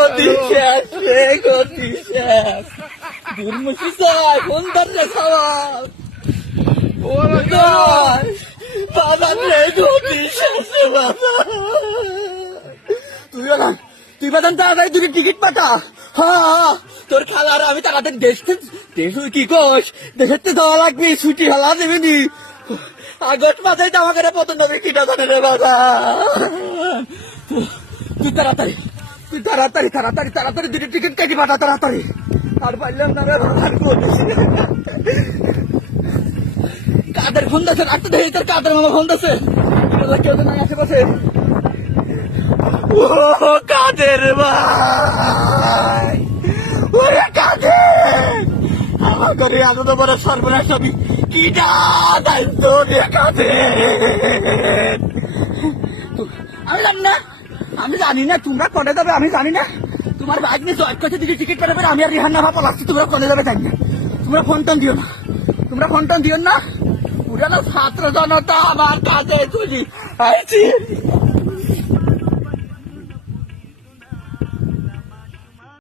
গতি শেষ রে, গতি শেষ। দুর্মুখী চাই ফোন ধরে খাওয়া বাবা রে, গতি শেষ রে বাবা। তুই বাদান তাড়াতাড়ি দুটো টিকিট পাঠা। হ্যাঁ, তোর খালার আমি তাড়াতাড়ি দেশ কি কোষ দেশের তো যাওয়া লাগবে, ছুটি হলা দেবেনি। আগস্ট মাসে আমাকে পতন হবে কিটা জানে রে বাবা। তুই তাড়াতাড়ি দুটো টিকিট কেটে পাঠা তাড়াতাড়ি। আর পারলাম না রে বাবা, কাদের ফোন দিচ্ছে? আর তো দেখি তোর কাদের মামা ফোন দিচ্ছে, কেউ তো নাই আশেপাশে। ও কাদের ভাই, ওরে কাদের, আমাকে এত বড় সর্বনাশ হবে কিটা দায়িত্ব রে কাদের। আমি জানি না তোমরা কনে যাবে, আমি জানি না। তোমার বাইক নিয়ে জয়েট করছে দিকে টিকিট পেতে পারে, আমি আর রিহান না পালাচ্ছি। তোমরা কনে যাবে জানি না। তোমরা ফোন টোন দিও না। পুরানো ছাত্র জনতা আমার কাছে চলি আইছি।